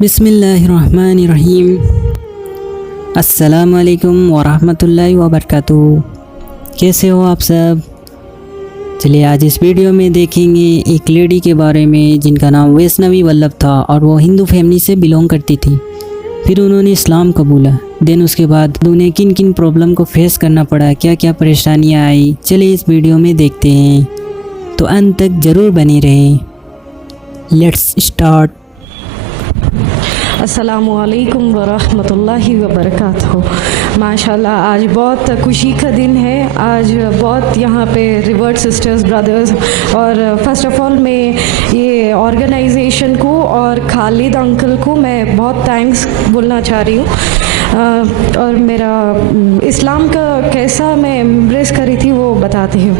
बिस्मिल्लाहिर्रहमानिर्रहीम। अस्सलामु अलैकुम वरहमतुल्लाहि वबरकातुहू। कैसे हो आप सब? चलिए आज इस वीडियो में देखेंगे एक लेडी के बारे में जिनका नाम वैष्णवी वल्लभ था और वो हिंदू फैमिली से बिलोंग करती थी। फिर उन्होंने इस्लाम कबूला। देन उसके बाद उन्हें किन किन प्रॉब्लम को फेस करना पड़ा, क्या क्या परेशानियाँ आई, चलिए इस वीडियो में देखते हैं, तो अंत तक ज़रूर बने रहें। Let's start. अस्सलामुअलैकुम वरहमतुल्लाहि वबरकातुहू। माशाल्लाह आज बहुत खुशी का दिन है। आज बहुत यहाँ पे रिवर्ट सिस्टर्स ब्रदर्स और फर्स्ट ऑफ ऑल मैं ये ऑर्गेनाइजेशन को और खालिद अंकल को मैं बहुत थैंक्स बोलना चाह रही हूँ। और मेरा इस्लाम का कैसा मैं एम्ब्रेस करी थी वो बताती हूँ।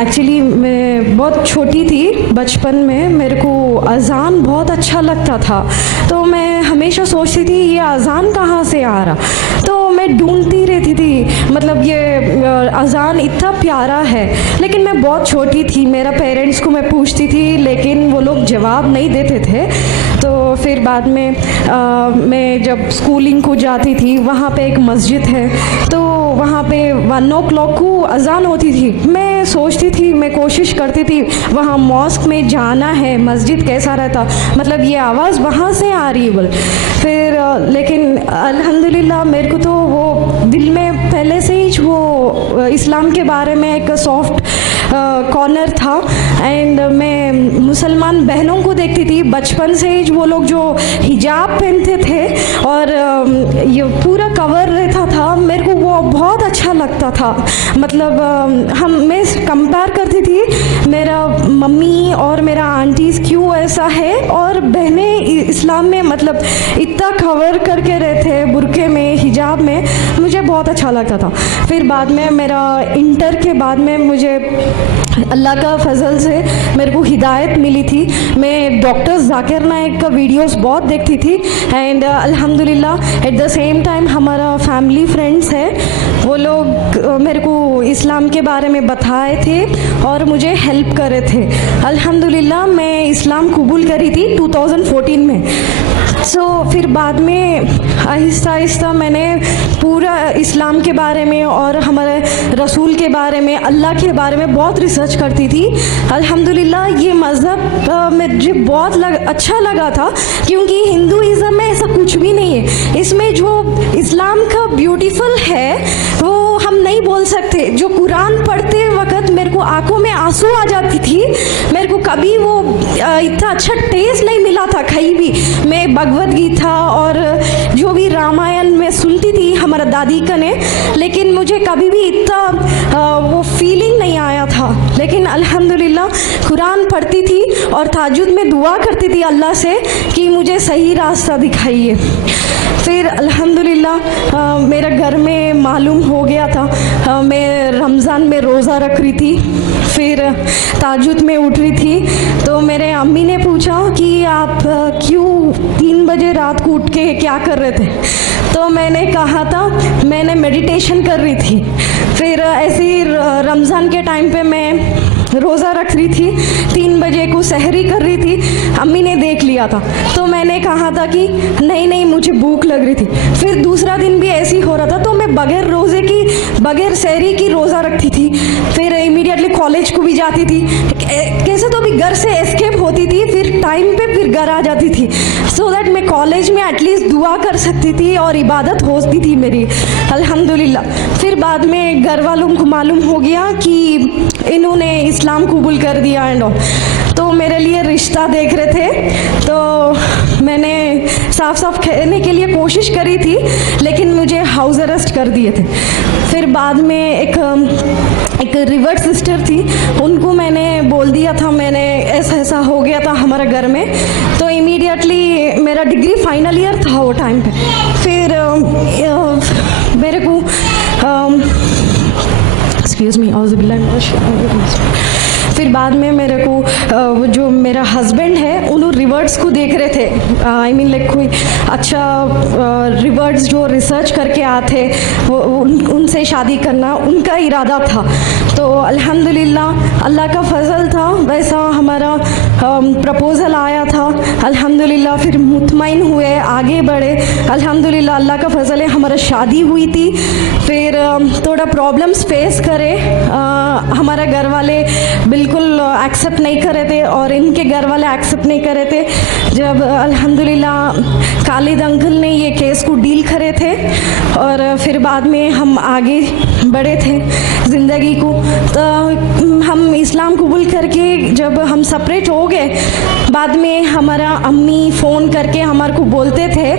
एक्चुअली मैं बहुत छोटी थी, बचपन में मेरे को अज़ान बहुत अच्छा लगता था, तो मैं हमेशा सोचती थी ये अज़ान कहाँ से आ रहा, तो मैं ढूंढती रहती थी, मतलब ये अज़ान इतना प्यारा है। लेकिन मैं बहुत छोटी थी, मेरा पेरेंट्स को मैं पूछती थी लेकिन वो लोग जवाब नहीं देते थे। तो फिर बाद में मैं जब स्कूलिंग को जाती थी, वहाँ पे एक मस्जिद है, तो वहाँ पे 1 o'clock को अज़ान होती थी। मैं सोचती थी, मैं कोशिश करती थी वहाँ मॉस्क में जाना है, मस्जिद कैसा रहता, मतलब ये आवाज़ वहाँ से आ रही है बोल। फिर लेकिन अल्हम्दुलिल्लाह मेरे को तो वो दिल में पहले से ही वो इस्लाम के बारे में एक सॉफ्ट कॉर्नर था। एंड मैं मुसलमान बहनों को देखती थी बचपन से ही, वो लोग जो हिजाब पहनते थे और ये पूरा कवर रहता था, मेरे को वो बहुत अच्छा लगता था। मतलब मैं कंपेयर करती थी मेरा मम्मी और मेरा आंटीज़ क्यों ऐसा है, और बहनें इस्लाम में मतलब इतना कवर करके रहते हैं, बुरके में, हिजाब में, मुझे बहुत अच्छा लगता था। फिर बाद में मेरा इंटर के बाद में मुझे अल्लाह का फजल से मेरे को हिदायत मिली थी। मैं डॉक्टर जाकिर नाइक का वीडियोस बहुत देखती थी एंड अल्हम्दुलिल्लाह एट द सेम टाइम हमारा फैमिली फ्रेंड्स है, वो लोग मेरे को इस्लाम के बारे में बताए थे और मुझे हेल्प करे थे। अल्हम्दुलिल्लाह मैं इस्लाम कबूल करी थी 2014 में। फिर बाद में आहिस्ता आहिस्ता मैंने पूरा इस्लाम के बारे में और हमारे रसूल के बारे में, अल्लाह के बारे में बहुत रिसर्च करती थी। अल्हम्दुलिल्लाह ये मज़हब मुझे बहुत अच्छा लगा था, क्योंकि हिंदुइज़्म में ऐसा कुछ भी नहीं है। इसमें जो इस्लाम का ब्यूटीफुल है वो हम नहीं बोल सकते। जो कुरान पढ़ते वक्त मेरे को आंखों में आंसू आ जाती थी, मेरे को कभी वो इतना अच्छा टेस्ट नहीं मिला था कहीं भी। मैं भगवद गीता और जो भी रामायण में सुनती थी हमारा दादी का ने, लेकिन मुझे कभी भी इतना वो फीलिंग नहीं आया था। लेकिन अल्हम्दुलिल्लाह कुरान पढ़ती थी और तहज्जुद में दुआ करती थी अल्लाह से कि मुझे सही रास्ता दिखाइए। फिर अल्हम्दुलिल्लाह मेरा घर में मालूम हो गया था, मैं रमज़ान में रोज़ा रख रही थी, फिर तहज्जुद में उठ रही थी, तो मेरे अम्मी ने पूछा कि आप क्यों 3 बजे रात को उठ के क्या कर रहे थे, तो मैंने कहा था मैंने मेडिटेशन कर रही थी। फिर ऐसे ही रमज़ान के टाइम पे मैं रोज़ा रख रही थी, 3 बजे को सहरी कर रही थी, अम्मी ने देख लिया था, तो मैंने कहा था कि नहीं नहीं मुझे भूख लग रही थी। फिर दूसरा दिन भी ऐसे ही हो रहा था, तो मैं बगैर रोज़े की, बगैर सहरी की रोज़ा रखती थी। फिर इमीडिएटली कॉलेज को भी जाती थी, कैसे तो भी घर से एस्केप होती थी, फिर टाइम पे फिर घर आ जाती थी, सो दैट मैं कॉलेज में एटलीस्ट दुआ कर सकती थी और इबादत होती थी मेरी अल्हम्दुलिल्लाह। फिर बाद में घर वालों को मालूम हो गया कि इन्होंने इस्लाम कबूल कर दिया एंड ऑल, तो मेरे लिए रिश्ता देख रहे थे, तो मैंने साफ साफ कहने के लिए कोशिश करी थी, लेकिन मुझे हाउस अरेस्ट कर दिए थे। फिर बाद में एक रिवर्ट सिस्टर थी, उनको मैंने बोल दिया था मैंने ऐसा ऐसा हो गया था हमारे घर में, तो इमीडिएटली मेरा डिग्री फाइनल ईयर था वो टाइम पे। फिर मेरे को एक्सक्यूज़ मी, फिर बाद में मेरे को जो मेरा हस्बैंड है उन्होंने रिवर्ट्स को देख रहे थे, आई मीन लाइक कोई अच्छा रिवर्ट्स जो रिसर्च करके आते वो उनसे शादी करना उनका इरादा था। तो अल्हम्दुलिल्लाह अल्लाह का फजल था, वैसा हमारा प्रपोज़ल आया था। अल्हम्दुलिल्लाह फिर मुतमईन हुए, आगे बढ़े। अल्हम्दुलिल्लाह अल्लाह का फजल है, हमारा शादी हुई थी। फिर थोड़ा प्रॉब्लम्स फेस करे, हमारा घर वाले बिल्कुल एक्सेप्ट नहीं कर रहे थे और इनके घर वाले एक्सेप्ट नहीं कर रहे थे। जब अल्हम्दुलिल्लाह खालिद अंकल ने ये केस को डील करे थे और फिर बाद में हम आगे बढ़े थे ज़िंदगी को। तो हम इस्लाम कबूल करके जब हम सेपरेट हो गए, बाद में हमारा अम्मी फ़ोन करके हमारे को बोलते थे,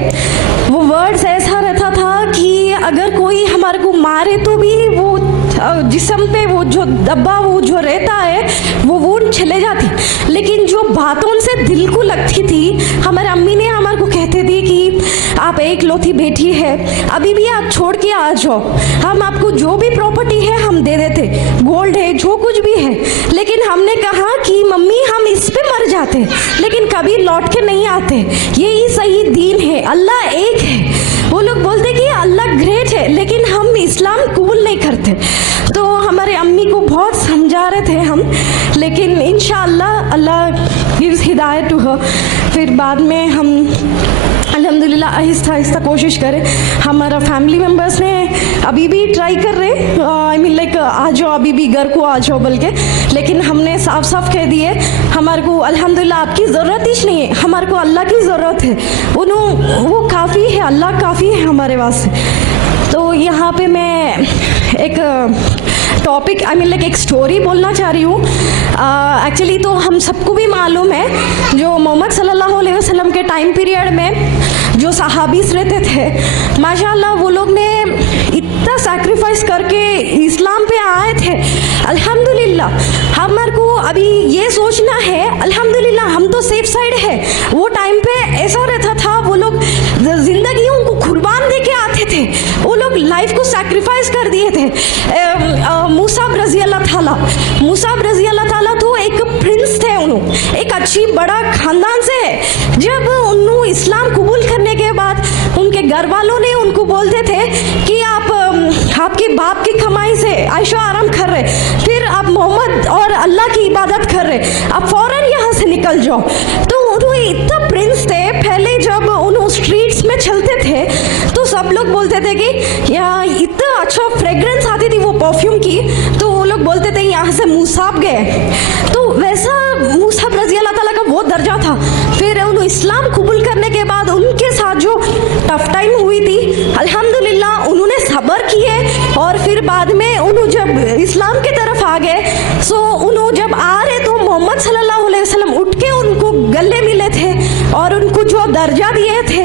वो वर्ड्स ऐसा रहता था कि अगर कोई हमारे को मारे तो भी वो जिस्म पे वो जो दब्बा वो जो रहता है वो वुंड चले जाती, लेकिन जो बातों से दिल को लगती थी, हमारे अम्मी ने हमारे को कहते थे कि आप एक लौती बेटी है, अभी भी आप छोड़ के आ जाओ, हम आपको जो भी प्रॉपर्टी है हम दे देते, गोल्ड है जो कुछ भी है। लेकिन हमने कहा कि मम्मी हम इस पे मर जाते लेकिन कभी लौट के नहीं आते, यही सही दीन है, अल्लाह एक है। वो लोग बोलते कि अल्लाह ग्रेट है लेकिन हम इस्लाम कबूल नहीं करते। तो हमारे अम्मी को बहुत समझा रहे थे हम, लेकिन इंशाअल्लाह अल्लाह गिव्स हिदायत टू हर। फिर बाद में हम अल्हम्दुलिल्लाह आहिस्ता आहिस्ता कोशिश करें। हमारा फैमिली मेम्बर्स ने अभी भी ट्राई कर रहे, आई मीन लाइक आ जाओ, अभी भी घर को आ जाओ बोल के, लेकिन हमने साफ साफ कह दिए हमारे को अल्हम्दुलिल्लाह आपकी ज़रूरत ही नहीं है, हमारे को अल्लाह की ज़रूरत है, वो काफ़ी है, अल्लाह काफ़ी है हमारे वास्ते। तो यहाँ पे मैं एक टॉपिक आई मीन लाइक एक स्टोरी बोलना चाह रही हूँ। एक्चुअली तो हम सबको भी मालूम है जो मोहम्मद सल्लल्लाहु अलैहि वसल्लम के टाइम पीरियड में जो सहाबीस रहते थे, माशाल्लाह वो लोग ने इतना सैक्रिफाइस करके इस्लाम पे आए थे। अल्हम्दुलिल्लाह हमारे को अभी ये सोचना है अल्हम्दुलिल्लाह हम तो सेफ साइड है, वो टाइम पे ऐसा रहता था, वो लोग जिंदगियों को कुर्बान दे के आते थे, वो लोग लाइफ को सैक्रिफाइस कर दिए थे। मुसाब रजी अल्लाह ताला तो एक प्रिंस थे, उन्होंने एक अच्छी बड़ा खानदान से है। जब उन्होंने इस्लाम कबूल करने के बाद उनके घर वालों ने उनको बोलते थे कि आप आपके बाप की कमाई से आयशो आराम कर रहे, फिर आप मोहम्मद और अल्लाह की इबादत कर रहे, आप फौरन यहाँ से निकल जाओ। तो उन्होंने इतना प्रिंस थे, पहले जब उन्होंने स्ट्रीट्स में चलते थे तो सब लोग बोलते थे कि यहाँ इतना अच्छा फ्रेग्रेंस आती थी वो परफ्यूम की, तो वो लोग बोलते थे यहाँ से मुसाब गए। तो वैसा मुसाब रजी अल्लाह ताला का वो दर्जा था। फिर उन्होंने इस्लाम कबूल करने के बाद उनके साथ जो टफ टाइम हुई थी, अल्हम्दुलिल्लाह उन्होंने सब्र किए और फिर बाद में उन्होंने जब इस्लाम की तरफ आ गए, सो उन्होंने जब आ रहे तो मोहम्मद सल्लल्लाहु अलैहि वसल्लम उठ के उनको गले मिले थे और उनको जो दर्जा दिए थे।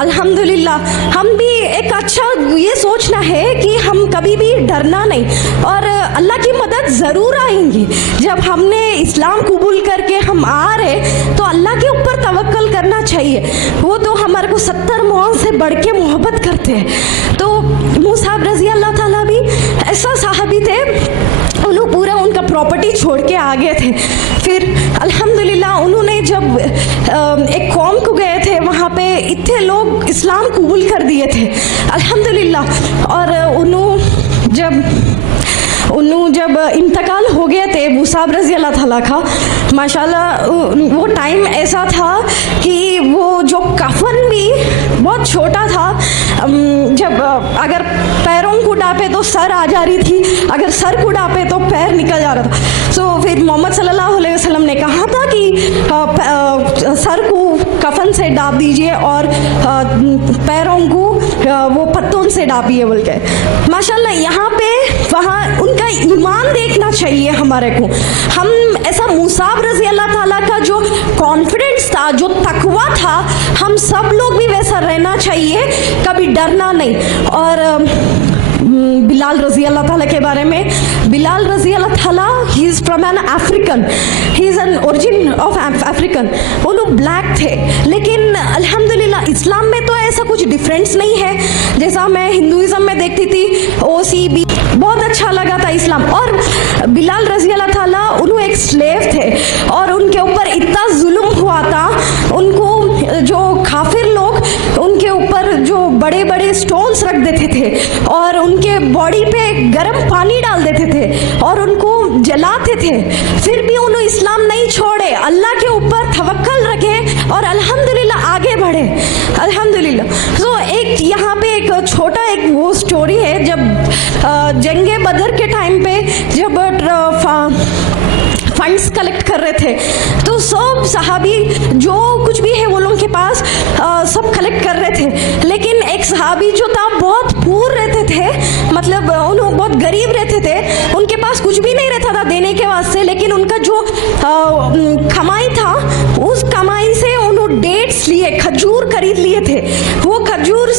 अल्हम्दुलिल्लाह हम भी एक अच्छा ये सोचना है कि हम कभी भी डरना नहीं और अल्लाह की मदद ज़रूर आएंगी। जब हमने इस्लाम कबूल करके हम आ रहे तो अल्लाह के ऊपर तवक्कल करना चाहिए, वो तो हमारे को 70 मौत से बढ़ के मोहब्बत करते हैं। तो मुसाब रजी अल्लाह ताला भी ऐसा साहबी थे, उन्होंने पूरा उनका प्रॉपर्टी छोड़ के आ गए थे। फिर अल्हम्दुलिल्लाह उन्होंने जब एक कौम को गए थे, वहाँ पे इतने लोग इस्लाम कबूल कर दिए थे अल्हम्दुलिल्लाह। और उन्होंने जब इंतकाल हो गए थे मुसाब रजी अल्लाह ताला का, माशाल्लाह वो टाइम ऐसा था कि वो जो कफन भी बहुत छोटा था, जब अगर पैरों को डापे तो सर आ जा रही थी, अगर सर को डापे तो पैर निकल जा रहा था। सो फिर मोहम्मद सल्लल्लाहु अलैहि वसल्लम ने कहा था कि सर को कफन से डाप दीजिए और पैरों को वो पत्तों से डापिए बोल के। माशाल्लाह यहाँ पे वहाँ उनका ईमान देखना चाहिए हमारे को। हम ऐसा मुसाब रजी अल्लाह ताला का जो कॉन्फिडेंस था, जो तकवा था, हम सब लोग भी वैसा रहना चाहिए, कभी डरना नहीं। और बिलाल रजी अल्लाह ताला के बारे में, बिलाल रजी अल्लाह ताला he is from an African, he is an origin of African. वो लोग ब्लैक थे, लेकिन अल्हम्दुलिल्लाह इस्लाम में तो ऐसा कुछ डिफरेंस नहीं है जैसा मैं हिंदुइज़म में देखती थी। OCB बहुत अच्छा लगा था इस्लाम। और बिलाल रजी अल्लाह ताला उन्होंने एक स्लेव थे और उनके ऊपर इतना जुल्म हुआ था। उनको जो काफिर लोग उनके ऊपर जो बड़े बड़े स्टोन्स रख देते थे और उनके बॉडी पे गर्म पानी डाल देते थे और उनको जलाते थे, फिर भी उन्होंने इस्लाम नहीं छोड़े, अल्लाह के ऊपर तवक्कल रखे और अल्हम्दुलिल्लाह आगे बढ़े, अल्हम्दुलिल्लाह। तो एक यहाँ पे एक छोटा एक वो स्टोरी है, जब जंगे बदर के टाइम पे जब फंड्स कलेक्ट कर रहे थे तो सब सहाबी जो कुछ भी है वो लोगों के पास सब कलेक्ट कर रहे थे, लेकिन एक सहाबी जो था बहुत पूर रहते थे, मतलब उन्होंने बहुत गरीब रहते थे, उनके पास कुछ भी नहीं रहता था देने के वास्ते, लेकिन उनका जो कमाई था उस कमाई से उन्होंने डेट्स लिए, खजूर खरीद लिए थे। वो खजूर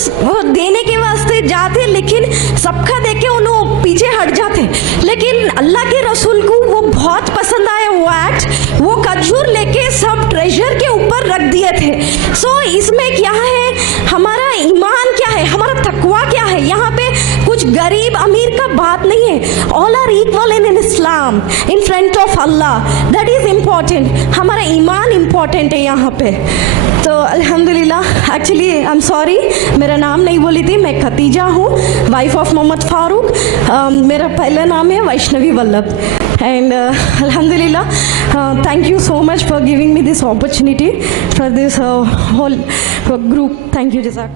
देने के वास्ते जाते, लेकिन सबका देख के उन्होंने पीछे हट जाते, लेकिन अल्लाह के रसूल को वो बहुत पसंद आया वो एक्ट, वो खजूर लेके सब ट्रेजर के ऊपर रख दिए थे। सो इसमें क्या है, हमारा ईमान क्या है, हमारा तकवा क्या है, यहाँ पे कुछ गरीब अमीर का बात नहीं है, all are equal in Islam in front of Allah, that is important, हमारा ईमान इम्पॉर्टेंट है यहाँ पे। तो अल्हम्दुलिल्लाह, एक्चुअली आई एम सॉरी मेरा नाम नहीं बोली थी, मैं खतीजा हूँ, वाइफ ऑफ मोहम्मद फारूक, मेरा पहला नाम है Vaishnavi Vallabh. And Alhamdulillah, thank you so much for giving me this opportunity for this whole group. Thank you, Jazak.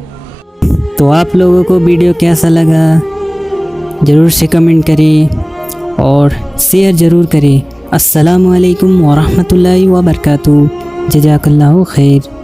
तो आप लोगों को वीडियो कैसा लगा ज़रूर से कमेंट करें और शेयर ज़रूर करें। अस्सलामु अलैकुम व रहमतुल्लाहि व बरकातुहू। जज़ाकल्लाहु खैर।